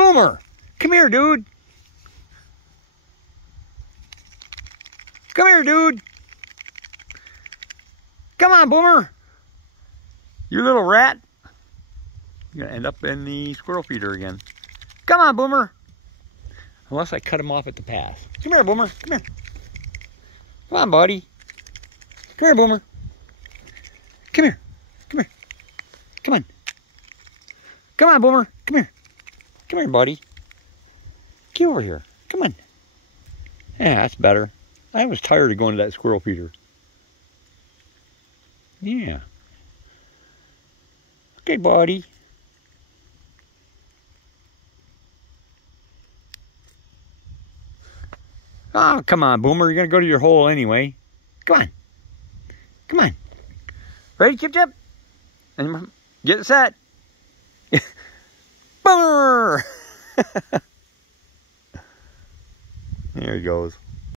Boomer, come here, dude. Come here, dude. Come on, Boomer. You little rat. You're gonna end up in the squirrel feeder again. Come on, Boomer. Unless I cut him off at the pass. Come here, Boomer. Come here. Come on, buddy. Come here, Boomer. Come here. Come here. Come on. Come on, Boomer. Come here. Come here, buddy. Get over here. Come on. Yeah, that's better. I was tired of going to that squirrel feeder. Yeah. Okay, buddy. Oh, come on, Boomer. You're going to go to your hole anyway. Come on. Come on. Ready, Chip Chip? And get set. Boomer! There he goes.